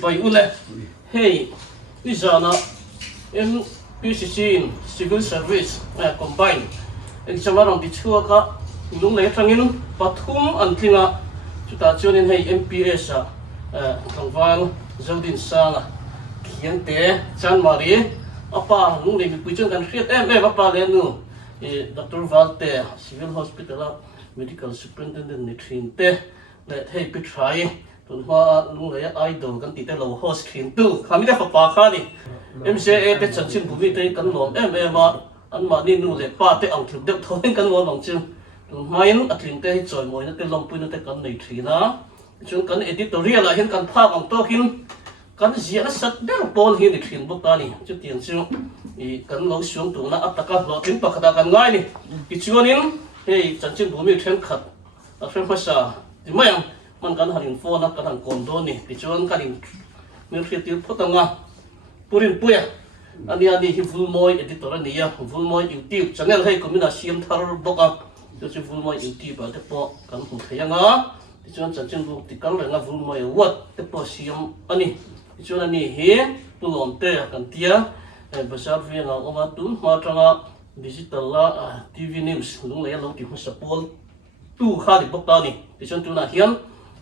bai ule hey ni zana MPCC civil service combine examarang dichua ka lung le thangin pathum antlinga chuta chuanin hei MPS thangwal zodin sanga khian te chan mari apa lung le mi puichon kan hriat apa le nu Dr. Valte civil hospital medical superintendent ni thin te le hei pi try tun ma lung le idol kan ti te lo host thin tu khami da pa kha ni MCA te chanchin bumi te kan lom an ma ni nu le pa te ang thuk deuh thoin kan lo long chu main atling te choi moi na te long pui na te kan nei thina chung kan editorial a hin kan phak ang to hin kan zia na sat ber pol hi ni thin bok ta ni chu tiang chu kan lo siung tu na ataka lo tin pakhada kan ngai ni ki chuanin hei chanchin bumi then khat a frem phasa ti mayam man kan halin phone na kan han kon do ni ti chuan kan in mir khitil photanga purin puya ani hi vulmoi editor ani ya vulmoi YouTube channel hei komina siam thar boka chu vulmoi YouTube te po kan hu thayanga ti chuan chanchin bu ti kal renga vulmoi wat te po siam ani ti chuan ani he pulon te kan tia basar vi nga oma tu ma tanga digital la TV news lung le lo ti hu sapol tu kha di bokta ni ti chuan tu na hian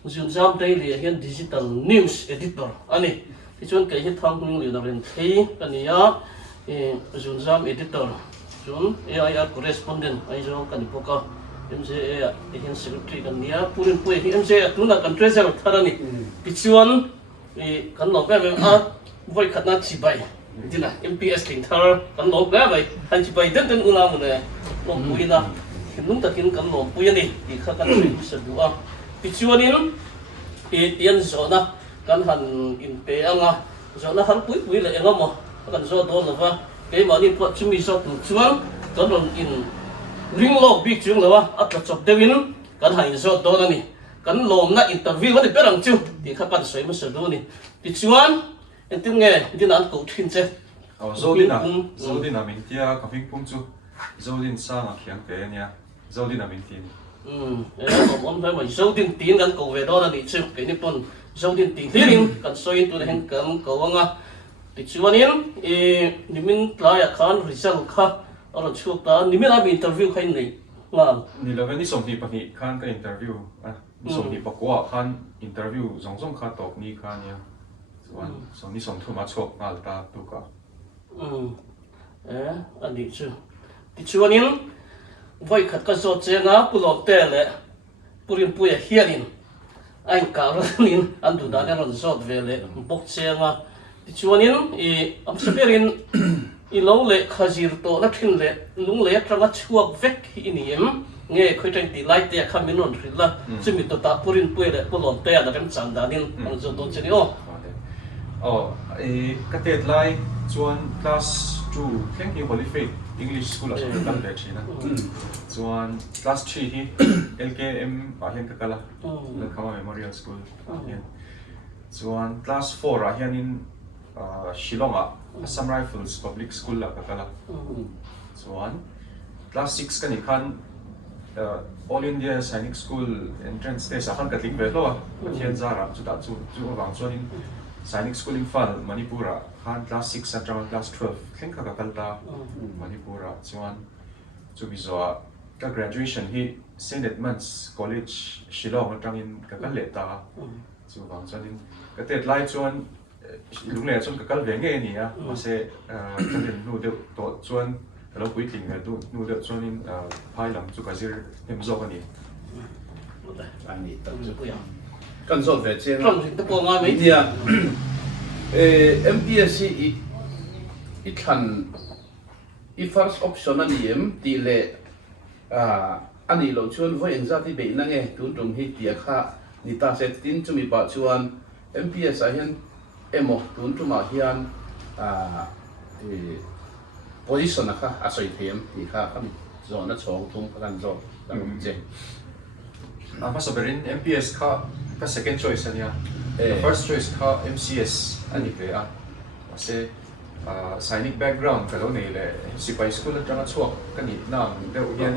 Zunzam daily hian digital news editor ani ti chuan kai hi thang hung li na ren thei kania Zunzam editor chun AIR correspondent ai zo kan poka MCA hian secretary kania purin pui hi MCA tu na kan treasure tharani ti chuan kan lo be voi khatna chi bai dina MPS king thar kan lo be bai han chi bai den ula mu ne lo pui na hinung takin kan lo pui ani ti kha kan sa duwa ti chuanin tian zona kan han in pe anga zona han pui le engamo kan zo do lova ke ma ni pot chumi so tu chuan kan ron in ring lo big chung lova atla chop dewin kan han zo do na ni kan lom na interview ni perang chu ti kha kan soi ma sa do ni ti chuan enting nge din an ko thin che zodina min tia ka phing pum chu zodin sang a khiang te nia zodina min tin om phải mà dấu tin tinกันcầu về đó là đi chơi cái nippon dấu tin tin tinกันsoi tu hen kan cầu anga ti chuanin nimin tlaya khan result kha or chuk ta nimin abi interview khain nei nga ni lo ni som hi pahni khan ka interview som hi pakwa khan interview zong kha tok ni khan ya chuan som ni som thu ma chok ngal ta tu ka ani chu ti chuanin voi khat ka zo chenga pulok te le purin puya hianin anh ka rin an du da ron zot ve le bok chenga ti chuanin am saberin lo le khazir to na thin le lung le tranga chuak vek hi nim nge khoi tang ti lai te kha minon rila chumi to ta purin puya le pulon te da kan chang da nin an zo don cheni ka tet lai chuan class 2 thank you holy faith English school as well kan le china chuan class 3 hi LKM a hian ka kala Lakhawa Memorial School hian chuan class 4 a hian in Shillong Assam Rifles Public School la ka kala chuan class 6 kan khan All India Sainik School entrance test a khan ka tling ve lo hian zara chu ta chu wang chuan in Sainik School in Phal Manipura khan class 6 at class 12 thleng kha ka kalta Manipura chuan chu bizo ka graduation hi St Edmunds College Shillong atangin ka kal le ta chu wang chuan in ka tet lai chuan lung le chuan ka kal ve nge ni a ma se kan nu de to chuan lo pui ting ve tu nu de chuan in phai lam chu ka zir hem zo ani ani ta chu ya kan zo ve chen trong thì tôi nói mấy dia MPSC i khan i first option ani ti le ani lo chuan voi engza ti be na nge tun tum hi tia kha ni ta se tin chumi pa chuan MPS a hian emo tun tuma hian position kha a soi them ti kha kan zo na chong thum kan zo dang je ma saberin MPS kha ka second choice ania first choice kha MCS ani pe a se Sainik background ka lo nei le sipai school atanga chuak kani na de hian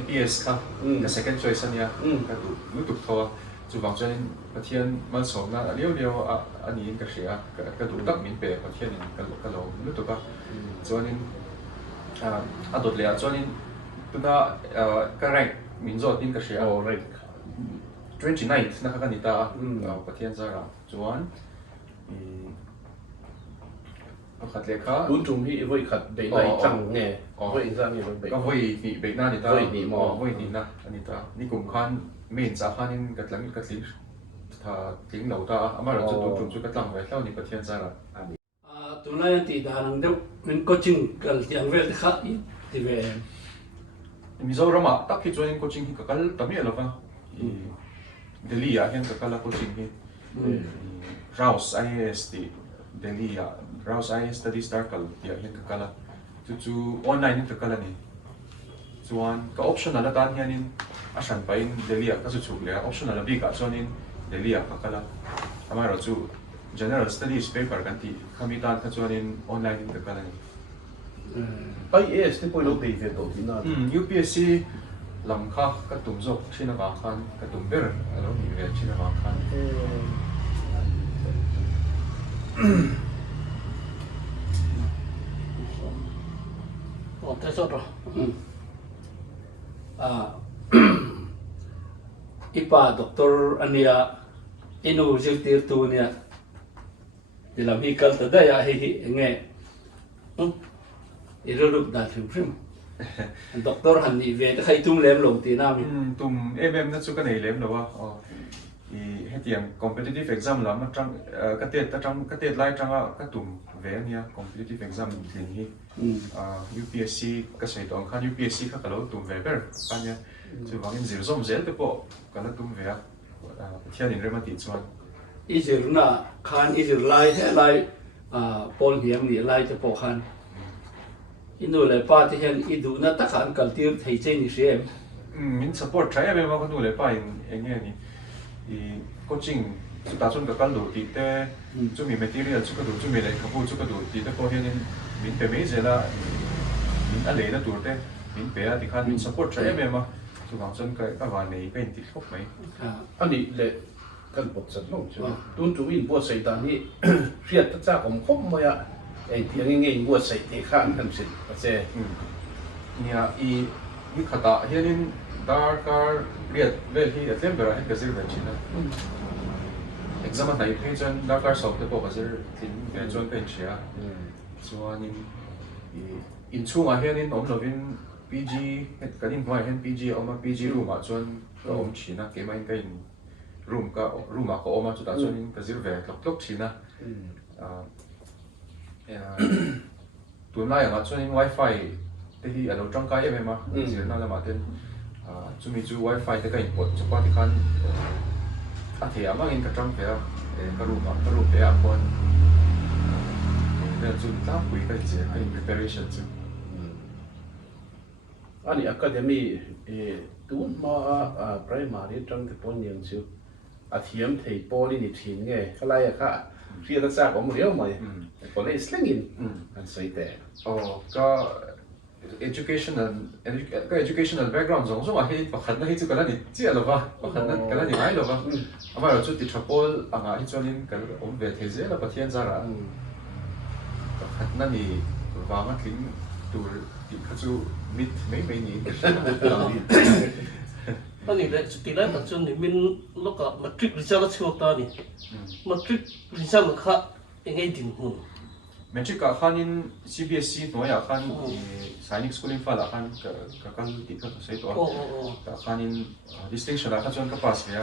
MPS kha ka second choice ania ka tu lu tu thaw chu wang chuan in pathian mal som na leo ani in ka hria ka du tak min pe pathian in ka lo lu to ka chuan in a dot le chuan in tuna ka rank min zot in ka hria oh right 29th na ka ni ta pathian zara chuan khat le kha tun chung hi voi khat be lai chang nge voi exam ni be ka voi ni be na ni ta voi ni mo voi ni na ani ta ni kum khan main za khan in katlang katling tha ting lo ta amara chu tu chung chu katlang ve thlau ni pathian zara ani tunai ti danang deuh min coaching kal tiang vel kha ti ve Mizoram tak hi chuan coaching hi kakal tami alova Delhi a hian kakala coaching hi Rouse IAS ti Delhi a Rouse IAS study circle ti a hian kakala chu online ni kakala ni chuan ka optional atan hianin a hran pain Delhi a ka chu chuk le optional bi ka chuanin Delhi a kakala amaro chu general studies paper kan ti khami tan ka chuanin online ni kakala ni IAS te poi lo be ve to ti na UPSC lam kha ka tum zo china ba khan ka tum ber alo ni ve china ba khan thế sao rồi ipa doctor ania inu jiltir tu nia di lam hi kal ta da ya hi nge irurup da thim doctor han ni ve khai tum lem lo ti na mi tum em na chu ka nei lem lo wa i hetiam competitive exam la ma tang ka tet lai tanga ka tum ve ania competitive exam thin hi UPSC ka sei tong khan UPSC ka lo tum ve ber ania chu wangin zir zom zel te po ka la tum ve a thian in rema ti chuan izir na khan izir lai he lai pol hiam ni lai te po khan inu le pa te hian idu na ta khan kal tir thei che ni sem min support try ame ma ko nu le pa in enge ni i coaching chu ta chun ka kal do ti te chu mi material chu ka du chu mi le ka pu chu ka du ti te ko hian in min pe me zela min a le na tur te min pe a ti khan min support try ame ma chu wang chun ka wa nei ka in ti khop mai ani le kan pot chat long chu tun chu in bo sei ta ni riat ta cha kom khom ma ya ei tiang nge bo sei te khan kan sin pa che nia i mi khata hian in dar kar riat vel hi atlem bera het ka zir ben china exam nai pe chan dar kar sok te po ka zir tin ve chon pen chia chuan in chunga hian in om lovin PG het kanin hmai hian PG oma PG room a chuan ka om china ke mai ka in room a ko oma chu ta chuan in ka zir ve tlok china tunai anga chuan in wifi te hi alo tangkai em ma zir na lama ten chumi chu wifi te ka in pot chu pa ti khan a the ama in ka tang pe ka room pe a kon ne chu ta pui ka je ai preparation chu ani academy tun ma primary tang te pon yang chu a thiam thei poli ni thin nge khalai kha ria ta cha ko mo riau mai ko le slingin an sei te ka educational background zong zong a hi pakhat na hi chu kala ni chi alo ba pakhat na kala ni ai lo ba ama ro chu ti thapol anga hi chuanin kal om ve the ze la pathian zara pakhat na ni wanga tling tur ti kha chu mit mai ni ani le ti lai ta chun ni min loka matric result chu ta ni matric result kha engai din hun metric ka khanin CBSC noya khan sainik school in fala khan ka kan ti ka sei to ka khanin distinction la kha chon ka pass ya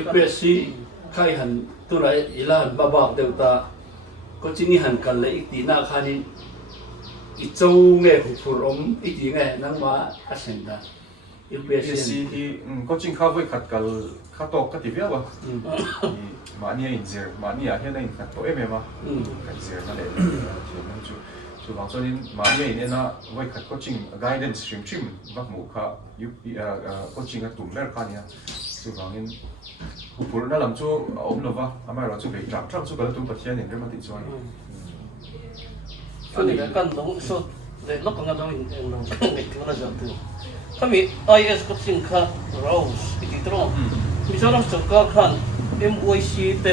UPSC khai han tu rai ilan ba ba deu ta coaching han kal le ti na khanin i chou nge phur om i ti nge nang ma a sen da UPSC hi coaching kha voi khat kal kha to ka ti bia ba mania in zir mania hian in khat to em ma ka zir na le chu chu wang chuan in mania in na voi khat coaching guidance shim ba mu kha coaching a tum mer kha nia chu wang in phur na lam chu om lo ba ama ra chu be tram chu ka tum pathian in rema ti chuan ani kan dong so le lok nga dong in dong ne tu na ja tu kami IS ko sing kha Rose iti tro Mizoram Sarkar khan MOIC te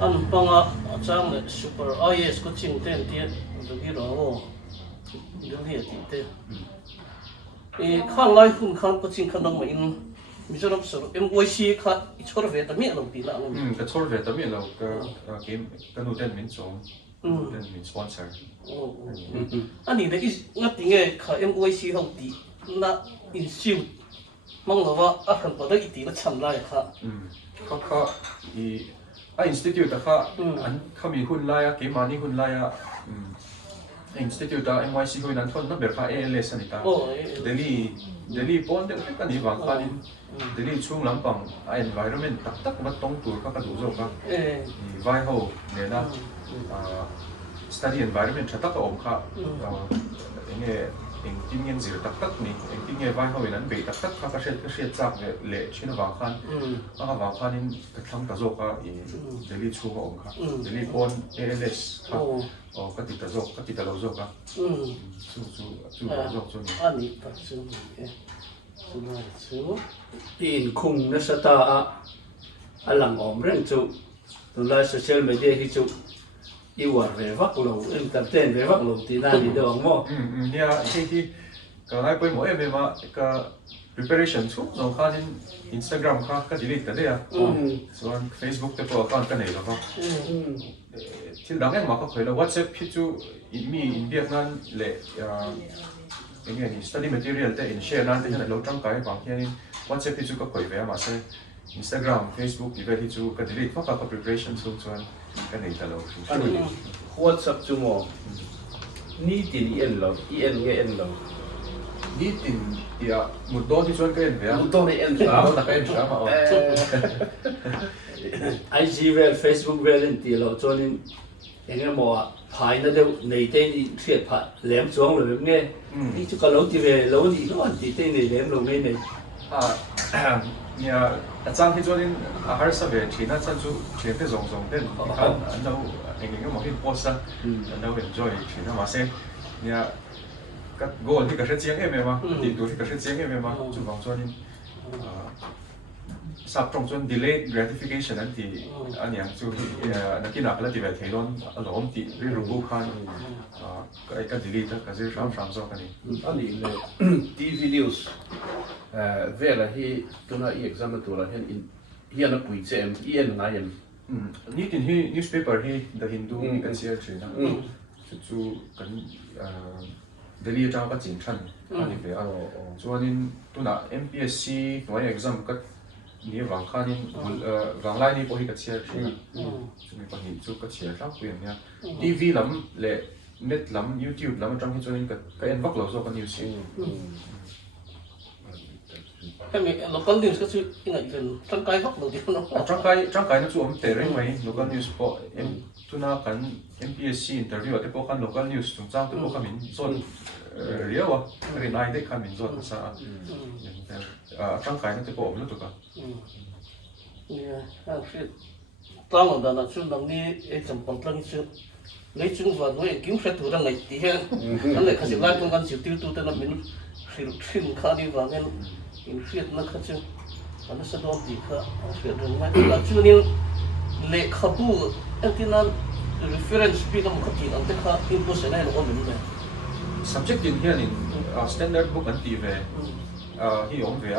an panga achang le super IS ko sing ten tie dugi ro dugi ati te e khang lai hun khan ko sing khan ma in Mizoram Sar MOIC kha ichor ve ta mi lo ti la cái chốt về tấm là cái nụ tên mình sống tên mình sponsor ani de is ngati nge kha MOIC ho ti na in siu mang lo wa a khan pa da iti la cham lai kha khá i institute khá anh kami hun lai cái mani hun lai institute MYC hui nan thon na ber kha ALS ani ta Delhi pon de ka ni wang kha in Delhi chung lampang a environment tak ma tong tur ka du zo ka vai ho ne na study environment tha tak om kha enge eng tin ngen zir tak ni eng tin nge vai ho nan be tak kha ka shet chak le china wang khan ka wang khan in ka thlang ta zo ka Delhi chung om kha Delhi pon ALS ka ka ti ta lo zo ka chu zo chu ni ani ta chu e chu na chu in khung na sata a lang om reng chu tu la social media hi chu i war ve vak lo entertain ve vak lo ti na ni do mo nia hi ka ngai poi mo em ma ka preparation chu no khan in Instagram kha ka delete ta de ya so on Facebook te po account ka nei lo ka til dang em ma ka khoi lo WhatsApp hi chu mi in Vietnam le enge ni study material te in share nan te na lo tang kai bang hian WhatsApp hi chu ka khoi ve ma se Instagram Facebook hi ve hi chu ka delete ka preparation chu chuan ka nei ta lo ani WhatsApp chu mo ni tin en lo nge en lo ni tin ya một đôi thì chuan cái em về mu to ni en sa ta cái em sao mà IG vel Facebook vel in ti lo chuan enge mo phai na de nei te ni thiet pha lem chuang lo nge ni chu ka lo ti ve lo ni lo an ti te ni lem lo nge nei nhà trang thì cho nên har sa về chỉ là chân chú chỉ cái dòng tên anh đâu anh một cái post anh đâu enjoy chỉ là mà xem nhà các goal thì cái sẽ em mà thì tôi thì cái sẽ em mà chú vòng cho nên sắp trong cho delayed gratification anh thì anh yang chú nó kia nào là thì về thấy luôn ở lỗ thì cái rung khan cái delete cái gì làm cho cái này anh đi le TV news về là hi tôi nói exam tu là hiện nó quỷ xem yên ngay em ni tin hi newspaper hi the Hindu ni kan share china chu kan Delhi ta ka chin than ani ve a chuanin tuna MPSC noi exam ka ni wang khanin wang lai ni po hi ka share china chumi pa hi chu ka share ra ku ya TV lam le net lam YouTube lam atang hi chuanin ka en vak lo zo ka news hi kami local news ka chu ina even tang kai vak lo di no trang kai na chu om te reng mai local news po tuna kan MPSC interview ate po kan local news chung chang te po kan min zon riawa rin ai de kan min zon sa trang kai na te po om lu to ka yeah fit tang lo da na chu nang ni e cham pang tlang chu lấy chung vào nói kiếm sẽ thủ đang ngày tí hen nó lại khai lại công an tiêu tu tên là mình phim khá đi vào nên in phiệt nó khá chứ nó sẽ đón tí khá phiệt rồi mà là chưa nên lệ khá bu anh tin là reference pi nó một cái anh thấy khá impossible này nó ổn định này subject in here in standard book an ti ve hi om ve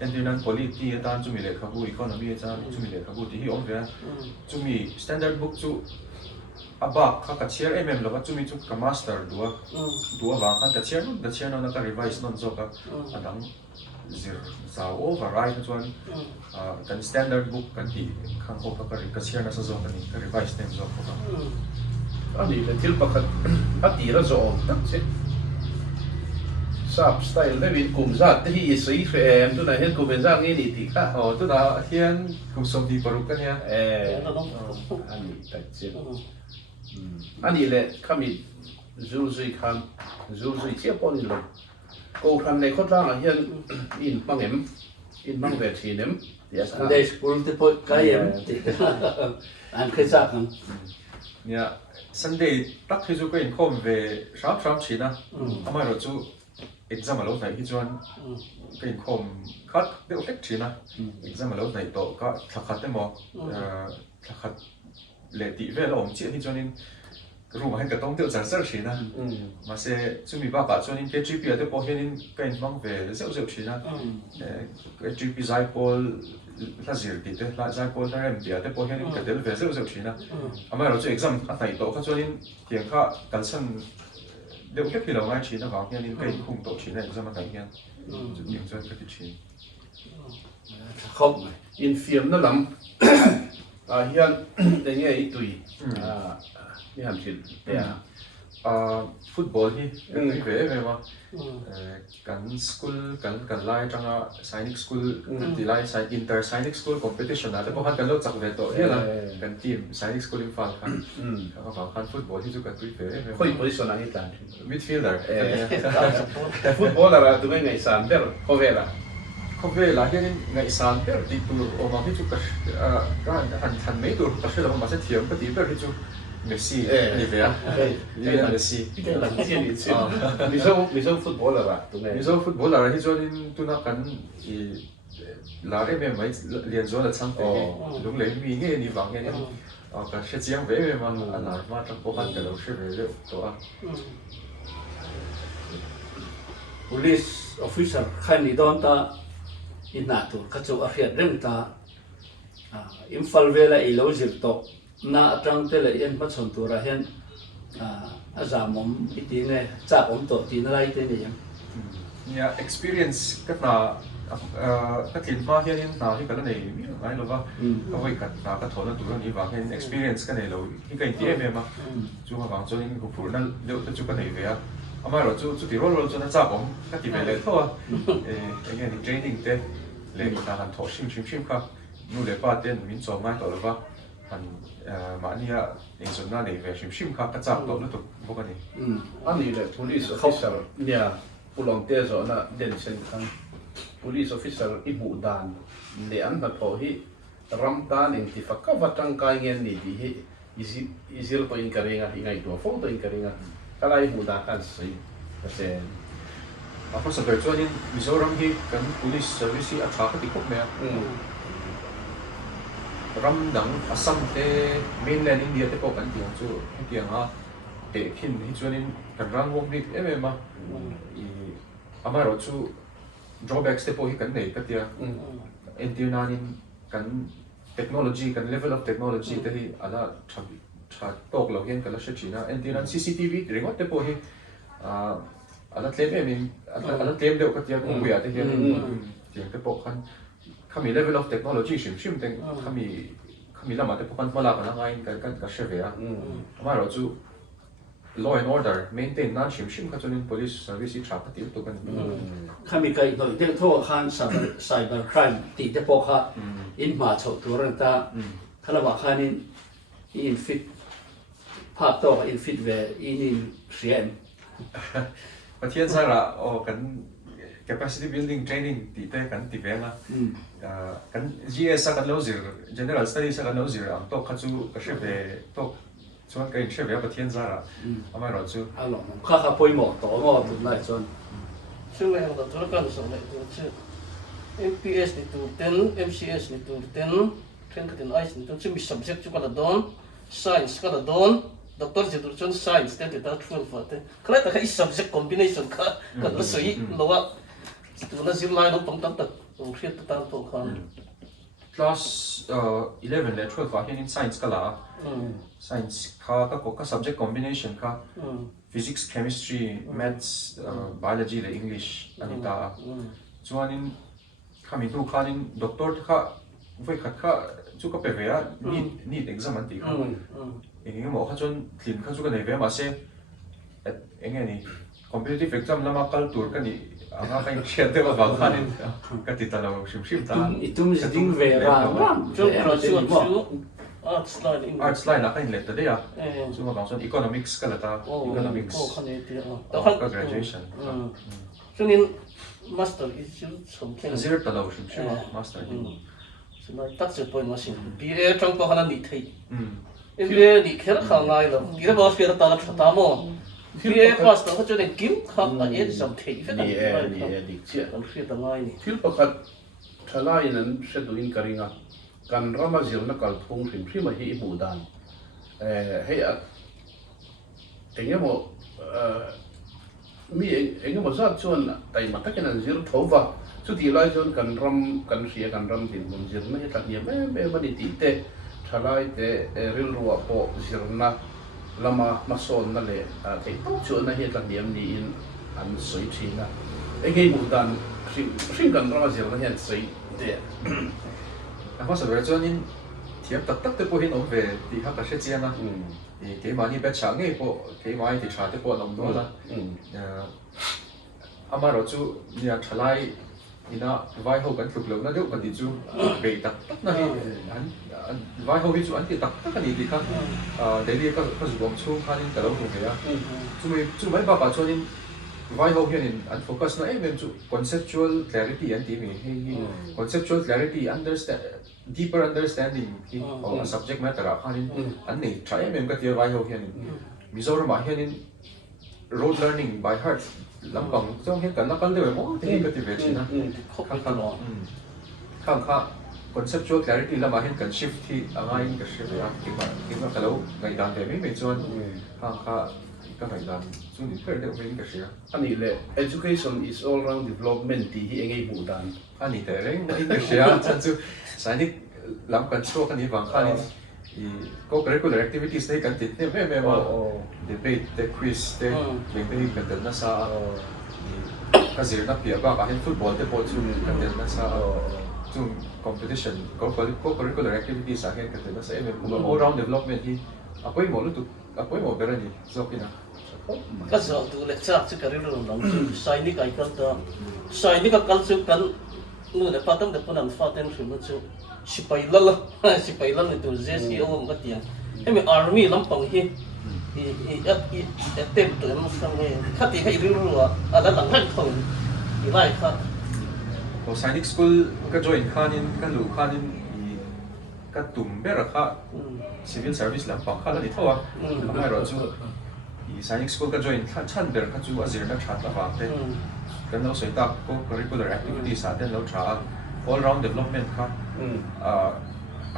anh tin là polity tan chu mi lệ khá bu economy tan chu mi lệ khá bu thì hi om ve chu mi standard book chu abak kha ka chair mm lawa chumi chu ka master dua wa khan ka chair no na ka revise non zo ka adang zir za override chuan kan standard book kan ti khang ho ka chair na sa zo kan ka revise nem zo ka ani le til pakhat ati ra zo tak che sap style le win kum za te hi sei em tu na hen kum za nge ni ti kha tu da hian kum som di paru kan ya ani tak che ani le kami zu zui khan zu zui che pon lo ko khan le khot lang a hian in mang ve thi nem ya Sunday school te po kaya ti an khai sa kan Sunday tak hi chu ko in khom ve sharp china amai ro chu exam alo này hi chuan cái khom khát để ốc chỉ na exam alo này to cả thắc khát mo thắc khát lệ tị về là ông chị hi chuan inรู้ให้กับต้องเที่ยวจันทร์ชีนะมาเสจุมีบ้าป่ะจนนี่ KGP อะเดี๋ยวพอเห็นกันมังเวเซลชีนะ KGP ใจพอลาซิร์ติเตลาใจพอลาเอ็มดีอะเดี๋ยวพอเห็นกันเดี๋ยวเวเซลชีนะอามาเราจะ exam อันไหนโตก็จนนี่เพียงแค่กันสั่นเดี๋ยวแค่พี่เราง่ายชีนะบางอย่างนี่กันคงโตชีนะ exam อันไหนเนี่ยจุดยิ่งจนก็ติดชี không in phim nó lắm hiện để nghe ít tuổiนี่หันชินเนี่ยฟุตบอลที่เว้ยมากันสกูลกันไล่จังอ่ะไซนิกสกูลที่ไล่ไซอินเตอร์ไซนิกสกูลคอมเพติชันนะแต่พอหันกันแล้วจักเวทโตเนี่ยนะกันทีมไซนิกสกูลอินฟังกันแล้วก็ฟังกันฟุตบอลที่จุกันตุยเว้ยค่อยโพสิชันอะไรต่างมิดฟิลเดอร์แต่ฟุตบอลอะไรตัวไงสันเดอร์เขาเวล่ะเขาเวลาที่นี่ไงสันเดอร์ที่ตัวออกมาที่จุกันก็หันไม่ตัวก็เชื่อว่ามาเสียเทียมก็ตีเดอร์ที่จุMessi, Nivea, Lionel Messi. Cái là cái gì chứ? Miso football là bạn, tụi này. Miso football là cái cho nên tụi nó cần là cái mấy liên doanh là sang thế, lúc lấy mình nghe đi vắng nghe, cả sẽ chiang về mà là mà trong bộ phận cái đầu sẽ về được, tốt à. Police officer khai ni don ta ina tu kachu a hiat reng ta infal vela I lo zir to na atang te la yen pa chon tu ra hen a zamom iti ne cha om to ti na lai te ni yang Yeah, experience các na các kiến hoa hiện na thì cái này mi ngay lo va có vậy các na các thôn là tụi nó đi vào hiện experience cái này lo thì cái gì em mà chú mà vào cho nên cũng phụ nó liệu cho chú cái này về à mà rồi chú thì rồi cho nó cha bóng các thì về lấy thôi cái này training thế lấy ta hành thọ sim khác nu để ba tên mình cho ngay rồi va hành mà nia in số na để về sim khác các cha đó nó tụt vô cái này anh đi là police officer nha pulong te zo na den sen khang police officer ibu dan le an na tho hi ram tan in ti fakka watang kai ngen ni di hi izil to in karenga hi ngai to fo to in karenga kalai hu da kan sei ka se Ako sa virtual in Mizoram hi kan police service at saka tikop na ram dang Assam te mainland India te po kan tiang chu tiang ha te khin hi chuan in kan rang wong dik ma I amaro chu drawbacks te po hi kan nei ka tia entina in kan technology kan level of technology te hi ala tha tok lo hian kala she china entina CCTV ringot te po hi ala claim em ala claim deuh ka tia ku ya te hian tiang te po khan khami level of technology shim teng khami lama te po kan mala kana ngain kan ka she ve a amaro chu law and order maintain nan shim ka chunin police service tra ka ti tu kan khami kai doi te tho khan cyber crime ti te po kha in ma chho tur ran ta khalawa khanin in fit phap to in fit ve in sian Pathian Sara kan capacity building training ti te kan ti ve ma kan GS kan lo zir general studies kan lo zir am to kha chu ka she ve to chuan kai she ve Pathian Sara amai ro chu alo kha poi mo to mo tu nai chon Chu ngày hôm đó con sống lại tu chứ MPS ni tu ten MCS ni tu ten ten cái ten ice ni tu chứ mi subject chu kada don science kada don doctor je tu chon science ten ta full fa te kala ta kai subject combination ka la sui lo wa tu na zil lai no tong tam tak tu khiat ta to khan class 11 le 12 fa hian science kala science ka ko ka subject combination ka physics chemistry maths biology le english anita chuanin khami tu khanin doctor kha voi khat kha chu ka pe ve a need exam an ti kha enge mo kha chon thlin kha chu ka nei ve ma se enge ni competitive exam lama kal tur ka ni anga kai chiat te ba khanin ka ti ta lo shim ta itum ding ve ra chu pro chu arts line la kain le ta de ya chu ma bang chon economics ka la ta economics khan ni ti ka graduation chu nin master is chu chom khen zero ta lo shim master so na tak se point machine BA trong ko hana ni thei MBA ni kher kha ngai lo gira ba fer ta la thata mo Phía pass đó cho nên kiếm khắp là hết dòng thị với ni e đi chia còn phía tầng ngay này thil pakhat thalai nan seduin karinga kan rama zirna kal thung hrim hrim a hi mu dan hei a engemo mi engemo zat chuan tai matakin an zir thova chu ti lai chuan kan ram tin mun zirna he tak niam me mani ti te thalai te ril ruwa po zirna lama mason na le thei tok chuan na he tak niam ni in an soi thina engei mu dan hring kan rama zirna hian sei te Hoa sở về cho nên thiệp tất tất tới bộ hình ông về thì họ có sẽ chia na thì cái mà như bé sáng ngay bộ cái mà thì trả tới bộ ông đó là ama rồi chú nhà trả lại ina vai hậu cần phục lâu na đâu cần thì chú về tất tất na thì anh vai hậu thì chú anh thì tất tất cái gì thì khác để đi các dụng chú khai nên cả lâu không về á chú mấy bà cho nên vai hậu hiện anh focus na em chú conceptual clarity anh tìm hay conceptual clarity deeper understanding of subject matter anh này try em cái tiếng vai hậu hiện Mizoram mà hiện road learning by heart làm bằng trong hiện cái nó có điều mà thì cái tiếng Việt na khang conceptual clarity là mà hiện cần shift thì anh ấy cái shift là cái mà cái lâu ngày đàn về mấy chọn khang cái ngày đàn chúng mình phải đều mấy cái shift ani le education is all round development ti hi engei mu dan anh ấy thế đấy cái shift chân chú sai đi làm cần số cái này bằng khai thì có curricular activities đấy cần thiết thêm mấy mà debate the quiz the những cái cần thiết nó sa cái gì nó bịa ba cái football the ball chung cần thiết nó sa chung competition có curricular activities là cái cần thiết nó sa em all round development thì apoi một lúc apoi một cái này do cái nào cái giờ tụ lecture chứ cái rồi lòng chứ sai ní cái cái culture cái người để phát tâm để phân phát tên sự nó chứ sipai lal itu JCO ang katiyan emi army lampang hi attempt to sang he khati hai rilwa ala lang han thong ilai kha o Sainik school ka join khanin ka lu khanin ka tum bera kha civil service lampang khala ni thawa amai ro chu Sainik school ka join chan ber ka chu azir na that la wa te kan lo soi ta ko curricular activities sa ten lo tra all round development kha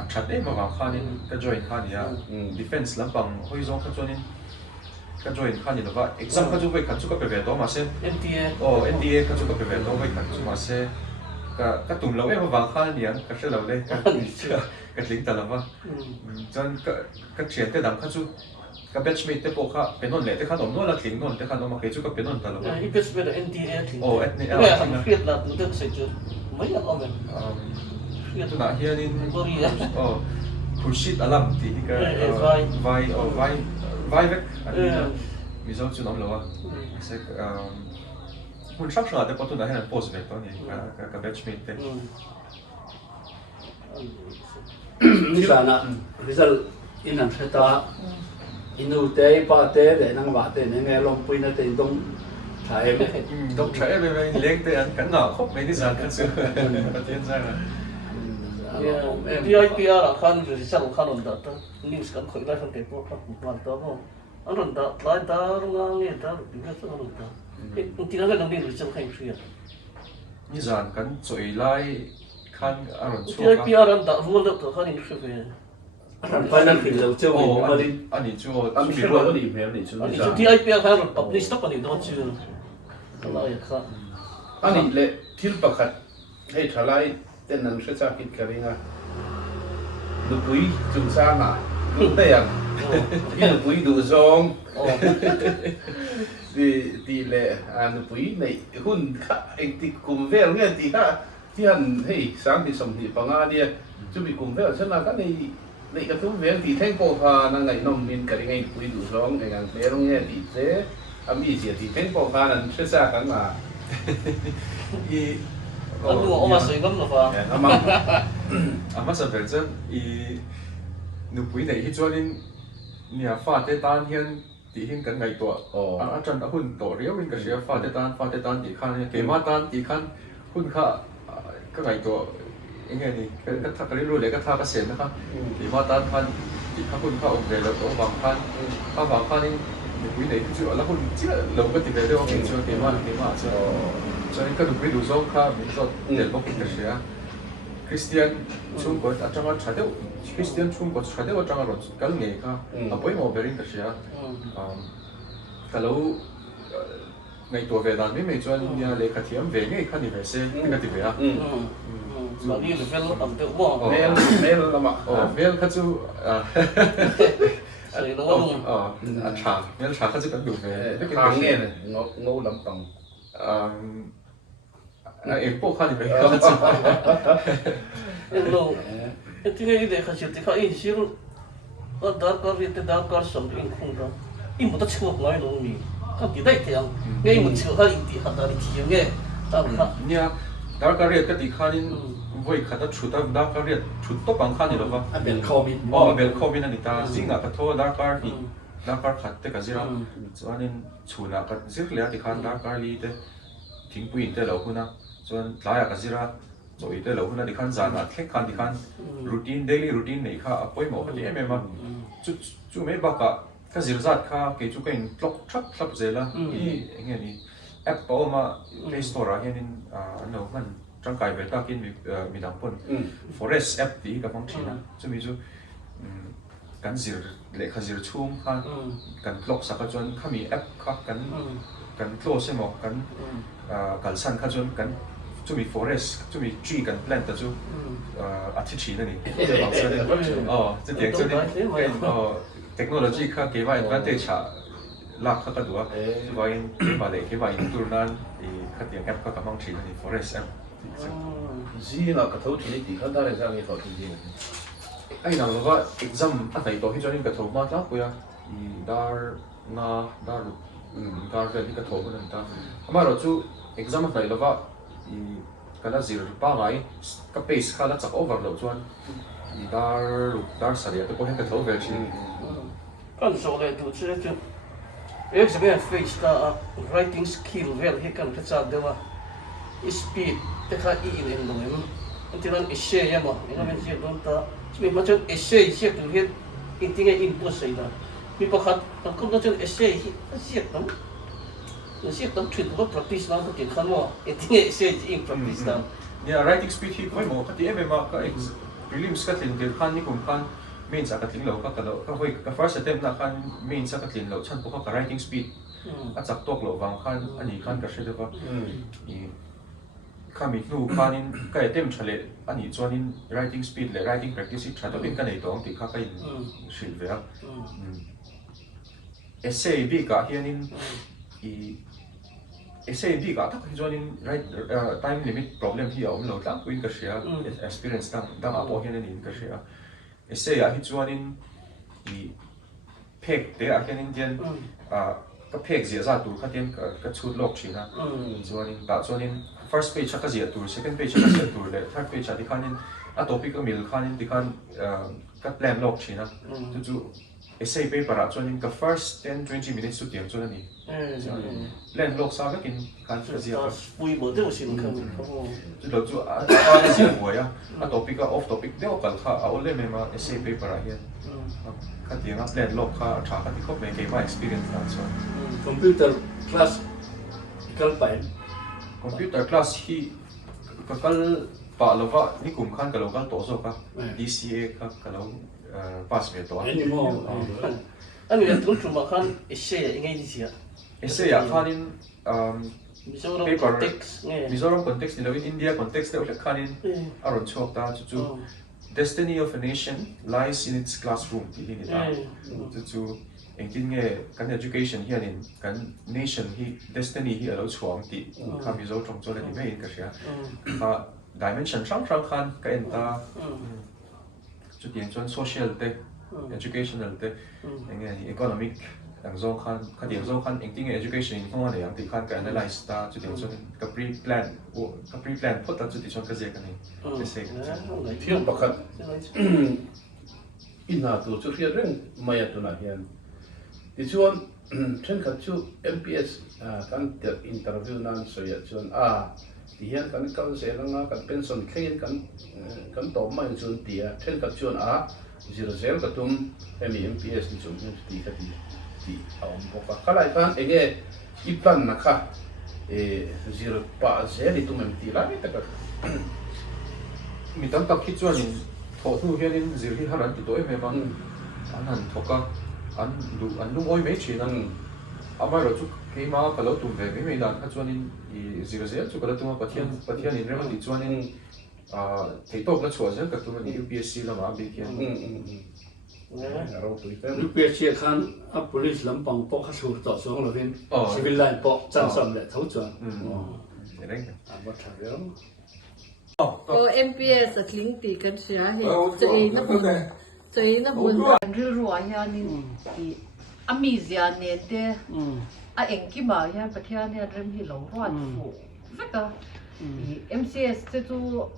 chat em mà khan in cái join khan ya defense lampang hoi zong ka chuan in ka join khan in wa exam ka chu vai khan chu ka pe ve to ma se NTA ka chu ka pe ve to vai khan chu ma se ka tum lo em wa khan yan ka se lo le ka tling ta la wa chuan ka thian te dam kha chu ka batchmate te po kha penon le te khan om no la tling non te khan om ke chu ka penon ta lo wa i best better NTA thing NTA han fiat la tu te se chu mai la om tu na hianin khurshid alam ti ka vai vek ani mi zo chu nom lo se hun shap shwa te potu na hian post vek to ni ka batchmate te Misalnya, misal inang kita inu te pa te để năng bát te nghe long pui na te dong thai dong thai be leng te an kan na khop mai ni zan kan su patien za PIPR là khan rồi sao khan on đó news kan khoi lai kan te po khan man ta ho an ron da lai ta rong nge ta bi ka sa ron ta ti na ga nang ni ru chang khai phia ni zan kan choi lai khan aron chu PIPR an da ru lo to khan ni phia ve phải năng phim lâu chưa mình mà đi ani chu am mi sure ro lo ni me ni chu ani PIPR khan ron publish ta pa ni do chu la ya kha ani le thil pakhat hei thalai ten nan se cha kit karinga du pui chung sa na du te yang du pui du zong di le du pui nei hun kha ek ti kum vel nge ti kha ti han hei sang ti som ti panga dia chu bi kum vel sen na ka nei ka tum vel ti theng po kha na ngai nom min ka ringai pui du zong ngai ang te rong nge ti se ami sia ti theng po kha nan se sa kan ma i an lu oma soi gam lo fa ama sa vel chen I nu pui nei hi chuanin nia fa te tan hian ti hin kan ngai to a chan a hun to riau in ka sia fa te tan ti khan ke ma tan ti khan hun kha ka ngai to nge ni ka tha ka ru le ka tha ka sen na kha ti ma tan khan ti kha hun kha om ve lo to wang khan in quý này chứ là không chỉ là lâu cái tiền đấy ok cho cái mà cho nên cái quý đủ rồi cả mình cho tiền bốc cái gì á Christian chung có ở trong cái đấy Christian chung có cái đấy ở trong cái nghề cả à bữa mà về cái gì á cái lâu ngày tuổi về đàn mấy cho nhà lấy cái thiam về ngay cái này về xe cái tiền về á mà đi được vel ẩm tự bỏ vel là mà vel cái chú rồi nó luôn trà vel trà cái chú cái đủ về hàng nghe này ngô lắm tầng em bộ cái này về em lo em听见的开始的开始是我打个日的打个什么影空的，因不得吃我来农民，看地带这样，俺们吃他一地哈达的体验，打不看。 nia dar ka riat ka ti khanin voi khata thuta dar ka riat thut to pang khan ni lova อันเป็นโควิด bel khomin ani ta zinga ka tho dar kar hi dar kar khat te ka zira chuanin chhuna ka zir le ti khan dar kar li te thingpuin te lo huna chuan tlaya ka zira choi te lo huna ti khan zana thlek khan ti khan routine daily routine nei kha apoi mo ka ti em em chu me ba ka zir zat kha ke chu kain tlok thap thlap zela i nge ni app to ma play store a hianin no man tangkai ve takin mi dang pon forest app ti ka phang thina chumi chu kan zir le kha zir chhum kha kan clock saka chuan khami app kha kan close mo kan kalsan kha chuan kan chumi forest chumi tree kan plant ta chu athi thina ni chu tiang chu ni technology kha ke ma advantage ha lạc khá đua, vậy cái bài tour nan thì khá tiếng app khá mang chỉ là forest app. gì là cái thấu thì khá đa dạng cái thấu thì anh nào là exam anh này tôi cho nên cái thấu mà chắc bây giờ thì dar về cái thấu của người ta, mà rồi chú exam anh này là thì cái là gì rồi ba ngày cái pace khá là chắc overload chuan thì dar sari tôi có cái thấu về chứ. Kan số này tụi chơi chứ. Em sẽ biết face ta writing skill vel hi kan khacha dewa speed te kha I in em dong em tiran essay ya ma em men je don ta mi ma chon essay je tu het in tinga input sai da mi pakhat ko na chon essay hi je tam thut ko practice na ko kin khan mo in tinga essay in practice da Yeah, writing speed hi koi mo khati em ma ka prelims ka tin ke khan ni kum khan main sa ka tin lo ka lo ka hoi ka first attempt na khan main sa ka tin lo chan po ka writing speed a chak tok lo wang khan ani khan ka shede ba I khami nu khanin ka attempt chale ani chuanin writing speed le writing practice thado bin ka nei tong ti kha ka in shil ve a essay bi ka hianin I essay bi ka ta ka chuanin right time limit problem hi om lo tlang kuin ka share experience dang a po hianin in ka share essay a hi chuanin I phek te a hianin tian ka phek zia za tur kha tian ka chhut lok thina chuanin ta chuanin first page ka zia tur second page ka zia tur le third page a ti khanin a topic a mil khanin ti khan ka plan lok thina chu essay paper a chuanin ka first 10-20 minutes tu tiang chuan ani plan lok sa ka kin khan ka zia ka pui bo de sin khan chu lo chu a zia boya a topic a off topic de kal kha a ole me ma essay paper a hian ka tiang a plan lok kha tha ka ti khop me ke ma experience na chuan computer class kalpai computer class hi ka kal pa lova ni kum khan ka lo kal to so ka DCA ka lo pass me to any more ani la tun tuma khan essay ngai ni sia essay a khanin Mizoram paper context Mizoram context ni lo in India context de khanin aron chok ta chu destiny of a nation lies in its classroom ti ni ta chu engtin nge kan education hianin kan nation hi destiny hi alo chuang ti kha mizo tong chole ni mai in ka sia kha dimension sang khan ka enta chu tiang chuan social te educational te nge economic ang zong khan engtin education in hong an ti khan ka analyze ta chu tiang chuan ka pre plan phot ta chu ti chuan ka je ka ni se phiên bạc khát in na tu chu phiên reng maya tu na hian ti chuan then khat chu MPS kan tiak interview nan soya chuan ti hian kan kal se langa kan pension claim kan to mai chuan ti a then khat chuan zero ka tum MPS ni chu ti ka ti ti aum boka kalai kan enge iplan nakha zero pa zeli tumem ti la ni taka mi tam tak hi chuanin thaw thu hianin zir hi haran ti toy me ba an han thoka an lung oi mai thin an amai ro chu keima kalo tum ve me dan kha chuanin I zir zel chu kala tuma pathian in rema ti chuanin thei top la chua zel ka tuma ni UPSC lama be kian ro tu tem UPSC khan a police lampang pok khasur to song lovin civil line pok chan sam le thau chuan reng ba thavel có MPS ở lính tỷ cần sửa thì chơi nó buồn rư rủa nha nên thì amizia nên thế anh kia mà nha bữa theo nha rem hi lâu rồi phụ rất là MCS thế tu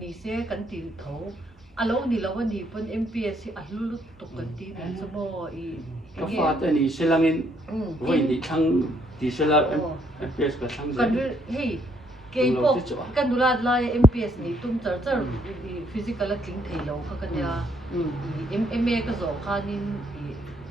ni sẽ cần tiền thấu lâu ni lâu ni pun MPS lu tục cần tiền nên số mo ka fa te ni selangin voi ni thang ti sela FPS ka thang cần hey cái bộ cái đồ lát lại MPS này tụm chở physical là kính thấy lâu các cái nhà MA cái số khai nên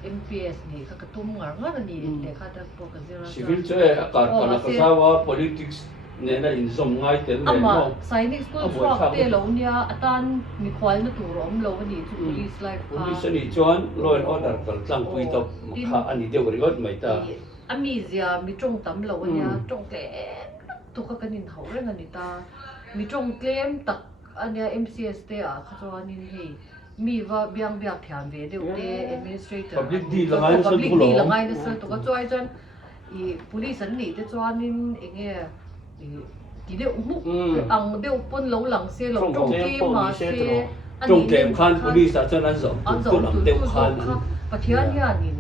MPS này các cái tụm ngar ngar này để khai thác bộ cái gì civil chơi akar pana kasawa politics ne na in zom ngai te le ama sainik school swap te lâu nia atan mi khwal na tur om lâu ni chu police life police ni chuan law and order kal tlang pui to kha ani deu riot mai ta amizia mi trong tam lâu nia trong cái tu ka kanin hawre ngani ta mi trong claim tak ania MCS te a khawa nin hei mi wa biang biak thiam ve deu te administrator public deal langai na public sa deal langai na sa to ka choi chan I police an ni te chuanin enge ti deu mu ang deu pon lo lang se lo trong ke ma se trong kem khan police ta chan an zo tu lam deu khan pathian ya nin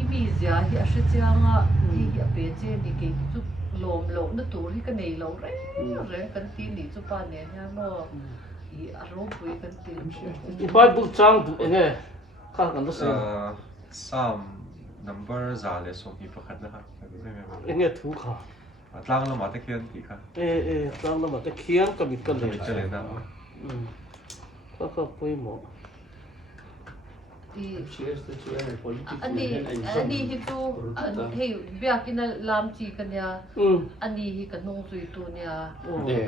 imizia hi a hrichanga hi a pe che ni ke chu lom lo na tur hi ka nei lo re kan ti ni chu pa ne ha mo I aro pui kan ti I pai buk chang du enge kha kan da se sam number za le so hi pakhat na ha enge thu kha tlang lama te khian ti kha tang na ma ta khiang ka mit kan le chale na kha pui mo cheers the chair politics ani hi tu hei biakina lam chi kan ya ani hi kan nong zui tu nia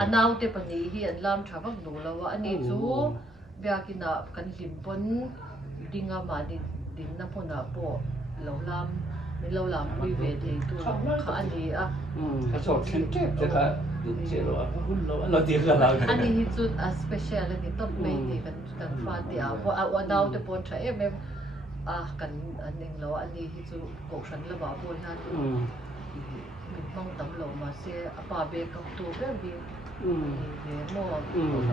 anau te pani hi an lam thavak nu lawa ani chu biakina kan limpon dinga ma din na pona po lo lam mi lo lam pui ve thei tu kha ani a ka so chen ke te ka du che lo hun lo no ti ka la ani hi chu a special ani top mai ni kan fa ti a wa anau te pon tha em kan aning lo ani hi chu ko san la ba bo han mi mong tam lo ma se apa be kap tu be bi ve mo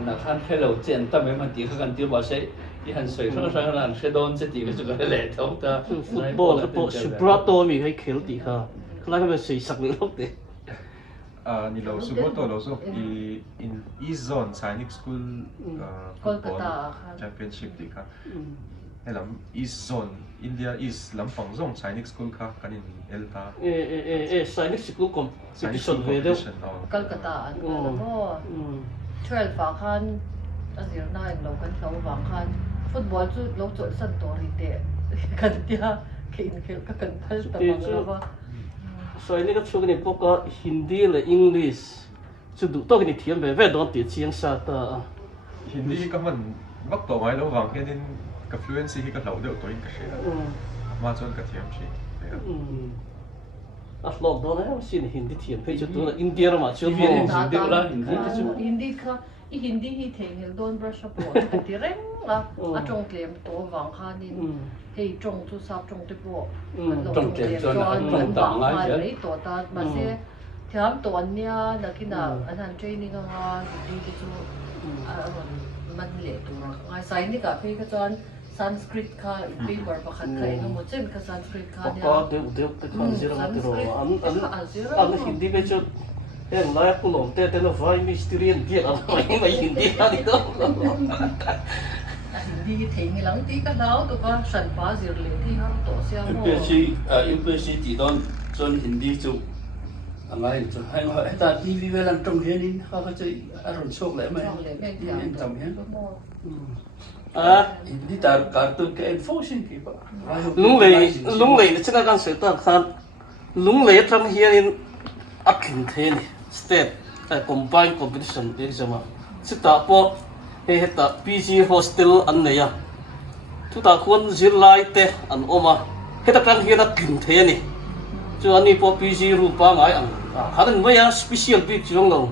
na khan hello chen ta me man ti ka kan ti ba se I han soi sang sang ran se don se ti ka chu ka le thau ta football super to mi kai khel ti kha khala ka sei sak ni lok te ni lo su bo to lo su in East Zone Sainik School Kolkata championship ti kha helam East Zone India East lampang zong Sainik School kha kanin elta Sainik school competition ve de Kolkata an mo 12 fa khan azir na lo kan thaw wa khan football chu lo chol san to ri te kan tia khin khel ka kan phal ta ma wa Sainik ka chu ni poka Hindi le English chu du to ni thiam ve ve don ti chiang sa ta Hindi ka man bak to mai lo wang hianin ka fluency hi ka hlau deuh toin ka hre ma chuan ka thiam thi a hlok don ha sin Hindi thiam pe chu tu na India ma chu mo Hindi kha I Hindi hi thengel don brush up ka ti reng la a tong klem to wang khan in hei tong chu sap tong te po trong chen chuan an ta ngai ai to ta ma se thiam to ania nakina an training nga Hindi chu man le tu ngai sai ni ka pe ka chuan Sanskrit kha paper pakhat kha eno mo chen ka Sanskrit kha nia ka de te khan zira ma te ro an Hindi be chu en lai pu lom te no vai mysterian dia am mai Hindi ka ni do Hindi thei lang ti ka daw to ka san pa zir le thi har to sia mo UPSC ti don chon Hindi chu angai chu hai ta TV ve lan trong hian in ha ka chei aron chok le mai le me tam hian đi tar cartoon cái enforcing kì ba lung lei china kan se ta khan lung lei tang hian akin the ni state combined competition exam sita po he heta PG hostel an neya tu ta khon zir lai te an oma heta kan hian akin the ni chu ani po PG ru pa ngai ang khan maya special big chung lo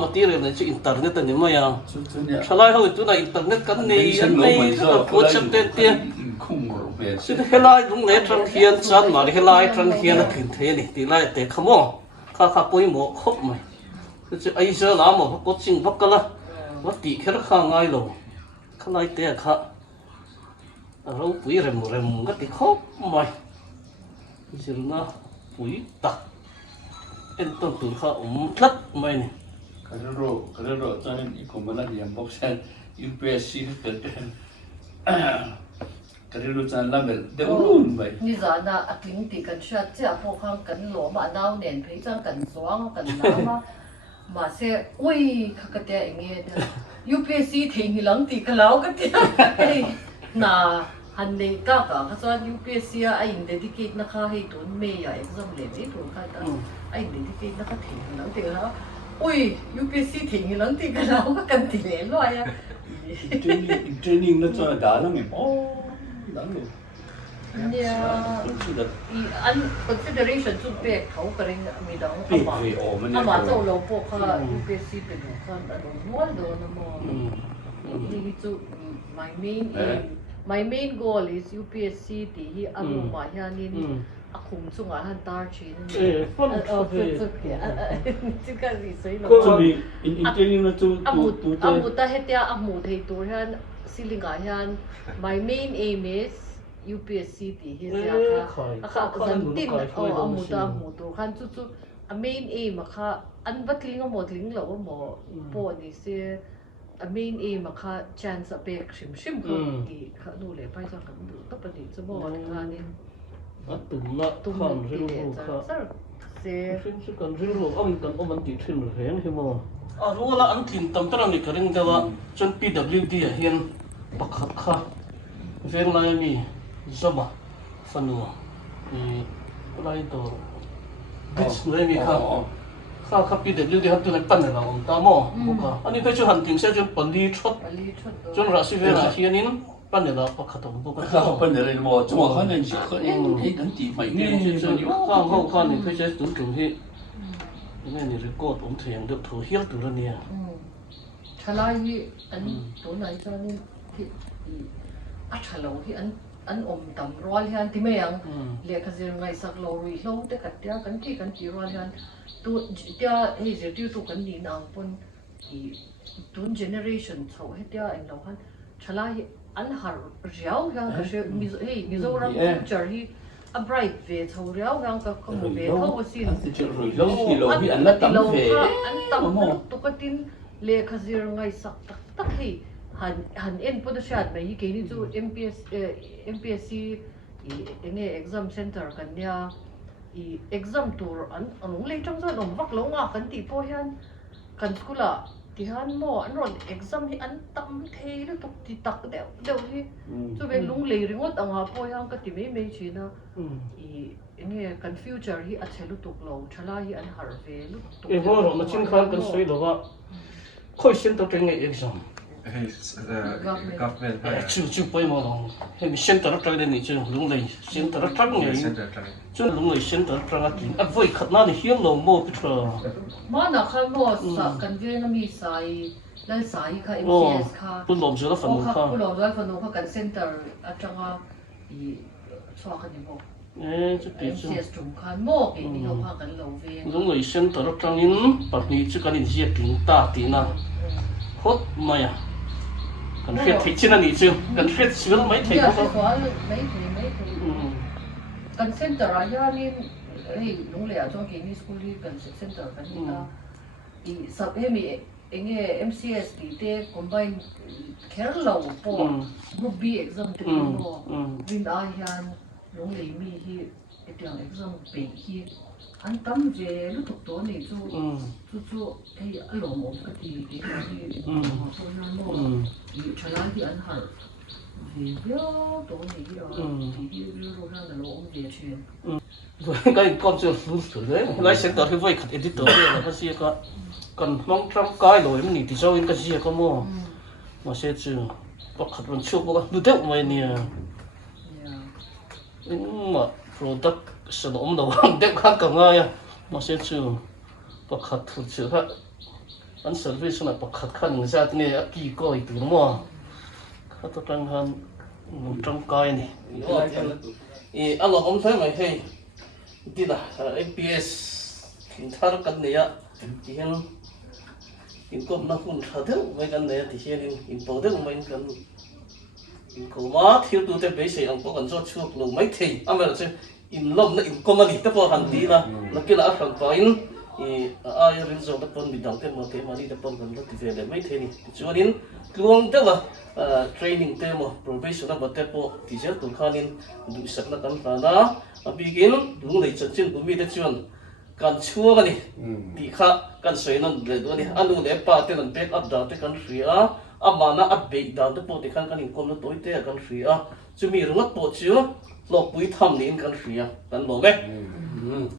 material na chu internet ani maya salai ho tu na internet kan nei an nei ko chap te khung rồi về Sita helai lung le trang hian chan ma helai trang hian a thin the ni ti lai te khamo kha poi mo khop mai chu ai giờ la mo ko ching bakala wa ti kher kha ngai lo khalai te kha ro pui rem ga ti khop mai zirna pui ta en ton tu kha tlat mai ni cái đó cho nên cũng là điểm bốc sen UPSC cái đó cho nên làm được luôn vậy như giờ na à tiếng thì cần sát chứ à phụ khang cần lỗ mà nào nền thấy rằng cần xoáng cần nào mà sẽ ui cái cái nghe UPSC thì người lớn thì cái lão cái na hành này cả cái số UPSC ai dedicate na khai hay tốn mê ya exam lệ đấy tốn khai ta ai dedicate na khai thì người lớn thì nó ui UPSC thì người lớn thì cái lão cái cần thì lệ loại à training nó cho đã lắm mình đáng luôn an consideration to pay thấu cái này mình đâu mà châu lâu bộ kha UPSC bên đó kha đã đủ mua đồ nó mà đi cho my main goal is UPSC thì hi alu mà hianin akhum chunga han tar chin chứ cái gì sấy nó có gì in training nó tu amu ta hetia amu thei tur han silinga hian my main aim is UPSC thì hi sia kha zan tin amu ta amu tur khan chu a main aim kha an batling a modling lo mo po ni se a main aim kha chance a pek shim ki kha nu le pai cha kan du to pa ni chu mo kha ni tum na khan rilu kha se chu kan rilu kan oman ti thin reng hi mo ruala an thin tam tara ni karing dawa chon PWD a hian pakhat kha veng lai mi zoma fanua lai to bits lai mi kha PWD hat tu lai pan la om ta mo ka ani pe chu han ting se chon pali thot chon ra si ve la hianin pan la pakhatom bu ka bên này là một trong họ nên chỉ có những cái đấng chỉ mày ni chu ho kha ni pe che tun tum hi ni ni record thiang được thu hial tu ra ni chalai hi an to nai cho nên hi a chalo hi an om tam rol hian ti meyang le ka zir ngai sak lo ri lo te ka tia kan ti rol hian tu tia hi zir ti tu kan ni nang pon hi tun generation chho he tia en lo han chalai an har riau yang ka she mizoram future hi a bright ve chho riau yang ka ko ve tho sin rồi lâu thì lâu bị anh là tắm về an tam tu ka tin le ka zir ngai sak tak hi han en po da shat mai ke ni chu MPSC enge exam center kan nia I exam tour anong le trong zo nom vak lo nga kan ti po hian kan skula ti han mo an ron exam hi an tam the lu tuk ti tak deu hi chu be lung le ringot anga po hian ka ti me china I enge kan future hi a chelu tuk lo thala hi an har ve lu tuk e ho ro ma chin khan kan sei lo wa khoi sin to teng exam government chu poi mo long he mi center tra de ni chu lung lei center tra nge chu lung lei center tra ti a voi khat na ni hiam lo mo pitra ma na khan mo sa kan ve na mi sai lai sai kha MCS kha pun lom zela fan kha pun lom zela fan kha kan center atanga I chwa kha ni mo chu ti chu MCS tum khan mo ke ni lo kha kan lo ve lung lei center tra in pat ni chu kan in ji ting ta ti na hot maya kan fiat thei chin ani chu kan fiat sil mai thei ya ko ko mai kan center a ya ni hey lung le a chong ke ni school hi kan center kan ni ta I sab he mi enge MCS ti te combine kher lo po group B exam te mo rin a hian lung le mi hi etiang exam pe hi an tam je lu tuk to ni chu hey alo mo ka ti ke ni mo I chala hi an har vì nhớ tổ này thì lúc ra là lỗ về chuyện rồi cái con chưa luôn rồi đấy lại sẽ tới cái vậy khát editor là cái gì cả còn mong trong cái rồi mình thì sao cái gì có mua mà sẽ chứ bóc khát mình chụp bóc được đấy mà nè nhưng mà product sản phẩm đầu hàng đẹp khác cả ngay mà sẽ chứ bóc khát thực sự ha anh service là bóc khát khăn ra thế này kỳ coi từ nó mà khát tôi đang han trong cái này anh là ông thấy mày hay đi là MPS hiện thao cái này á thì hiện hiện có nó cũng thao thức mấy cái này thì hiện hiện bảo thức mấy cái cổ má thiếu tu tế bế sĩ ông có cần cho chuộc lồng mấy thì anh bảo là in lom nó in có mà đi tập vào hành đi là nó kia là thằng có in ai rồi rồi tập bọn bị đào thêm mà đi tập bọn cần nó thì về để mấy thì cho nên luôn tức là training thêm mà professional mà tập bộ thì sẽ tụi khán in đủ sắc là cần phải đó begin đúng là chân chân của mình để chọn cần chua cái này thì khác cần sấy nó để đó này anh đúng để pa tên là back up down để cần free mà nó update down để bộ thì khán cái này con nó tối thế cần free chứ mình rất bộ chứ lọc bụi thầm nên cần free cần lọc đấy